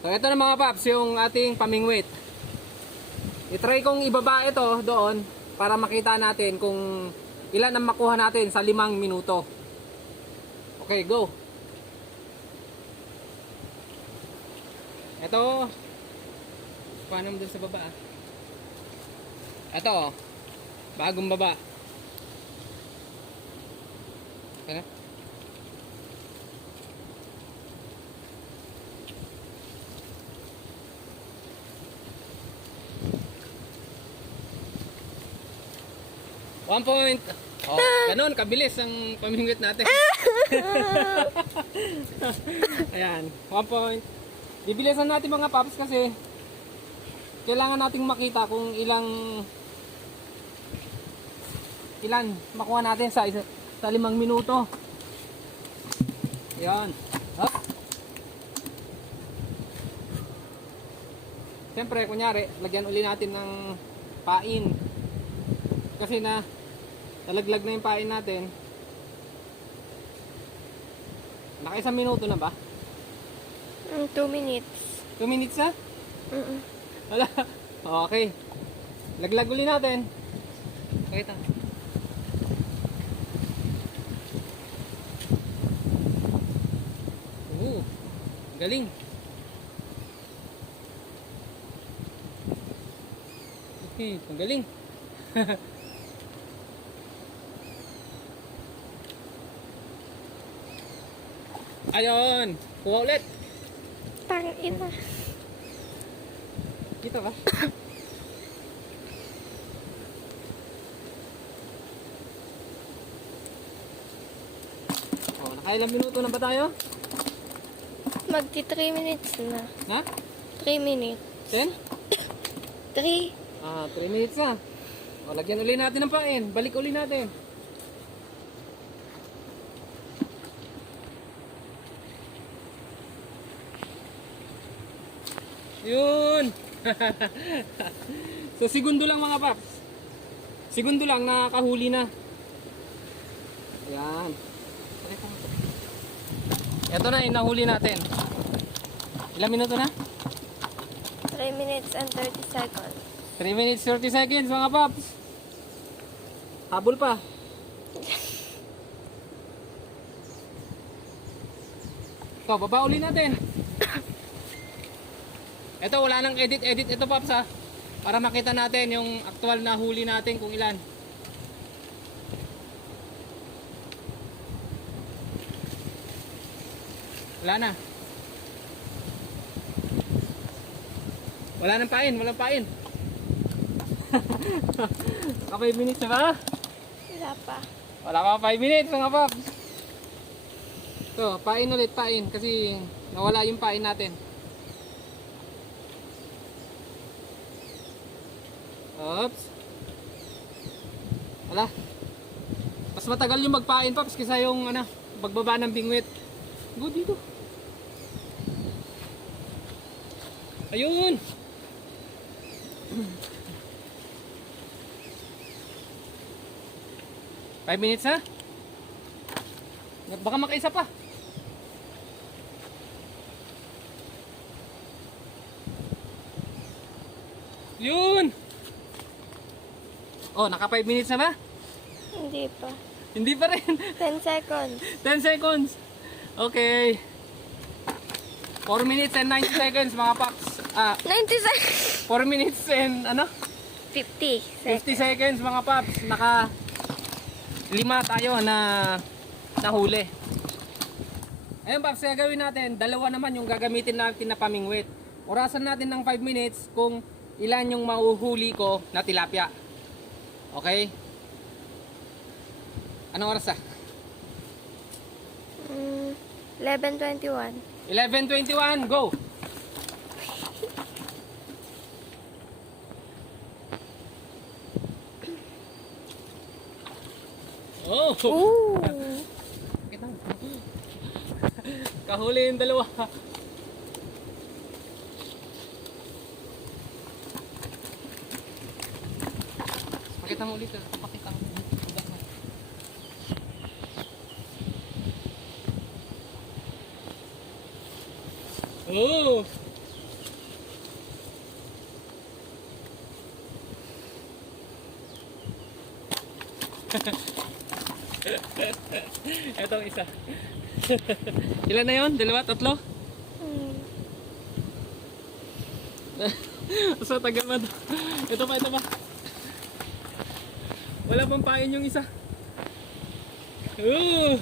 So ito na mga paps, yung ating pamingwit. I-try kong ibaba ito doon para makita natin kung ilan ang makuha natin sa 5 minuto. Okay, go. Ito. Paano mo dun sa baba? Ito, bagong baba. Okay na? One point. Oh, ganun, kabilis ang pamingwit natin. Ayan, 1 point. Bibilisan natin mga paps kasi kailangan nating makita kung ilan makuha natin sa 5 minuto. Ayan. Up. Siyempre, kunyari, lagyan uli natin ng pain. Kasi nalaglag na yung pain natin. Naka 1 minuto na ba? 2 minutes. 2 minutes na? Wala. Okay. Laglag uli natin. Pakita. Galing. Okay, ang galing. Ayun, kuha ulit. Tangina. Kita ba? Oh, nakailang minuto na ba tayo? Magti 3 minutes na. Ha? 3 minutes. 10? 3. 3 minutes na. O, lagyan uli natin ng pain. Balik uli natin. Yun! So, segundo lang mga paps. Segundo lang, nakakahuli na. Ayan. Ito na, nahuli natin. Ilang minuto na? 3 minutes and 30 seconds. 3 minutes 30 seconds mga paps. Habol pa. Ito, baba uli natin. Ito, wala nang edit ito paps ha. Para makita natin yung actual na huli natin kung ilan. Wala na. Wala nang pain, walang pain. Naka 5 minutes na ba? Wala pa. Wala pa 5 minutes mga paps. So, pain ulit, pain. Kasi nawala yung pain natin. Oops. Wala. Mas matagal yung magpain paps kaysa yung magbaba ng bingwit. Go dito. Ayun. Five minutes ha? Baka makaisa pa. Yun. Oh, naka 5 minutes na ba? Hindi pa. Hindi pa rin. 10 seconds. 10 seconds. Okay. 4 minutes and 90 seconds mga paps. 90 seconds. 4 minutes and 50 seconds. 50 seconds mga paps. Naka 5 tayo na nahuli. Ayun paps, gagawin natin. Dalawa naman yung gagamitin natin na pamingwit. Orasan natin ng 5 minutes kung ilan yung mahuhuli ko na tilapia. Okay? Anong oras 11:21. 11:21, go! Oh! Ooh. Kahuli yung dalawa. Pakita mo ulit. Pakita mo. Oh! Etong isa. Ilan na yon? Dalawa? Tatlo? Hmm. Sa tagal man. Ito pa, ito pa. Wala pang pain yung isa. Uy!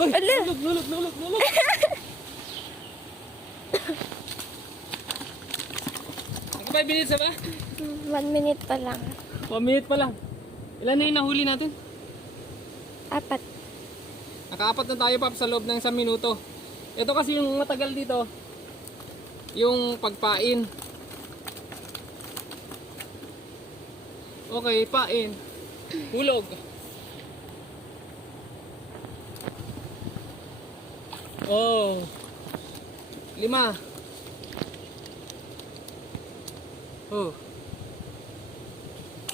Ala! Nulog! Naka 5 minutes na ba? 1 minute pa lang. 1 minute pa lang. Ilan na yung nahuli natin? 4. Nakaapat na tayo, Pap, sa loob ng 1 minuto. Ito kasi yung matagal dito, yung pagpain. Okay, pain. Hulog. Oh. 5. Oh.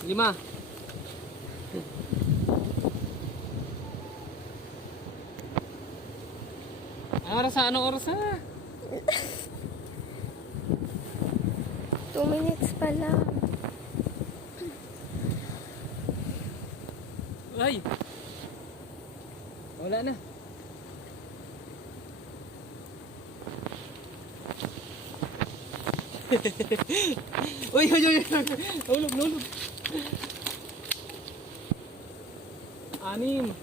5. Anong oras na? 2 minutes pa lang. Ay! Wala na. Uy! Nulog! 6.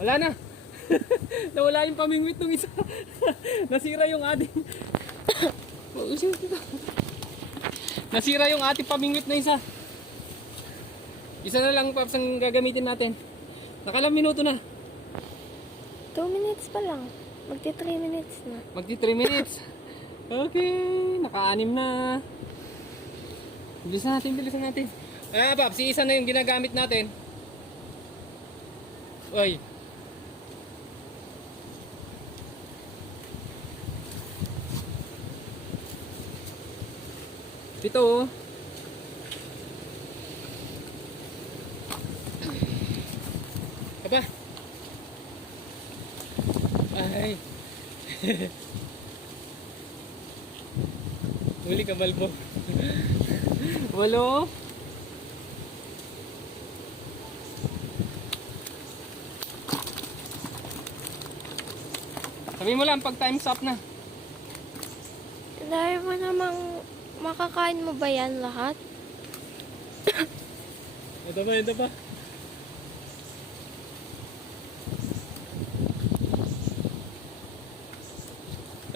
Wala na. Nawala yung pamingwit ng isa. Nasira yung ating Nasira yung ating pamingwit na isa. Isa na lang, Paps, ang gagamitin natin. Nakalang minuto na. 2 minutes pa lang. Magti 3 minutes na. Magti 3 minutes. Okay, naka-6 na. Bilisan natin. Paps, isa na yung ginagamit natin. Uy. Dito, oh. Aba. Ay. Huli ka, Balbo. 8. Sabi mo lang pag time's up na. Dahil mo namang makakain mo ba yan lahat? Ito pa.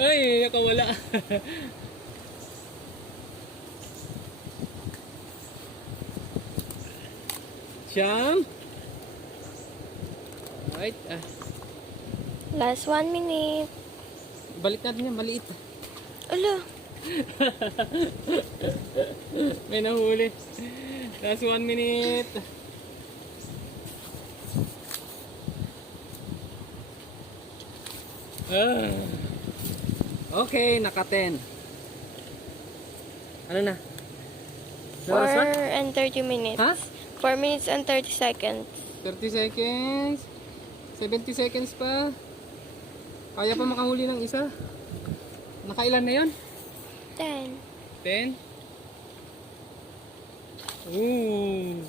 Ay, nakawala. Siyam. Right. Last 1 minute. Balik natin yan, maliit. Ala! May nahuli. Last 1 minute. Okay, naka 10. Ano na? 4 and 30 minutes. Ha? 4 minutes and 30 seconds. 30 seconds. 70 seconds pa. Kaya pa makahuli ng isa. Nakailan na yon? 10. 10. Ooh.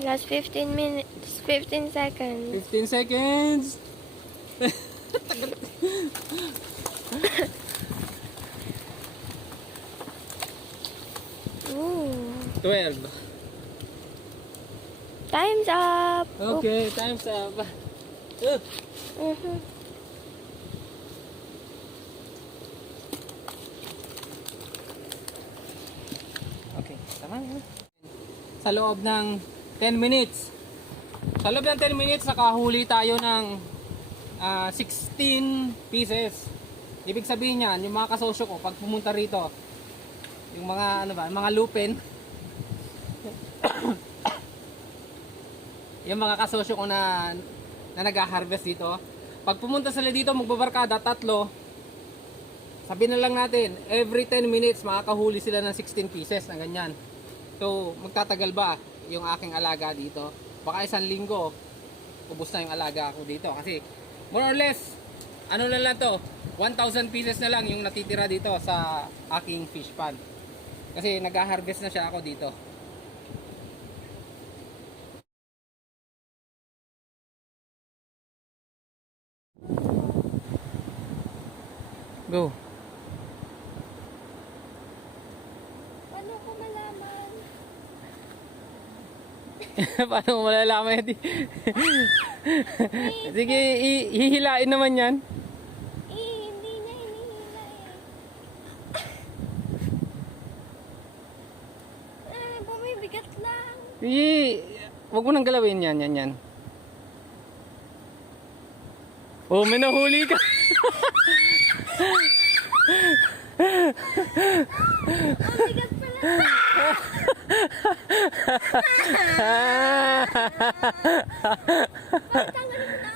Last 15 minutes. 15 seconds. 15 seconds. Ooh. 12. Time's up! Okay, time's up. Mhm. Okay, tama na. Sa loob ng 10 minutes. Sa loob ng 10 minutes, nakahuli tayo ng 16 pieces. Ibig sabihin niyan, yung mga kasosyo ko, pag pumunta rito, yung mga, mga lupin, yung mga kasosyo ko na nag-harvest dito, pag pumunta sila dito, magbabarkada, 3, sabi na lang natin, every 10 minutes, makakahuli sila ng 16 pieces na ganyan. So, magtatagal ba yung aking alaga dito? Baka 1 linggo, ubos na yung alaga ko dito. Kasi, more or less, ano na lang to, 1,000 pieces na lang yung natitira dito sa aking fish pond. Kasi nag-harvest na siya ako dito. Go. Paano ko malaman? Paano mo malalaman yan? Sige, hihilain naman yan. Hindi niya hinihila bumibigat lang. Huwag mo nang galawin yan, yan. Oh, may nahuli ka. Bigat pala.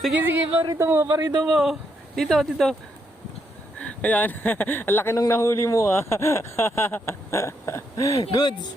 Sige, parito mo. Dito. Ayan, ang laki nung nahuli mo ah. Goods.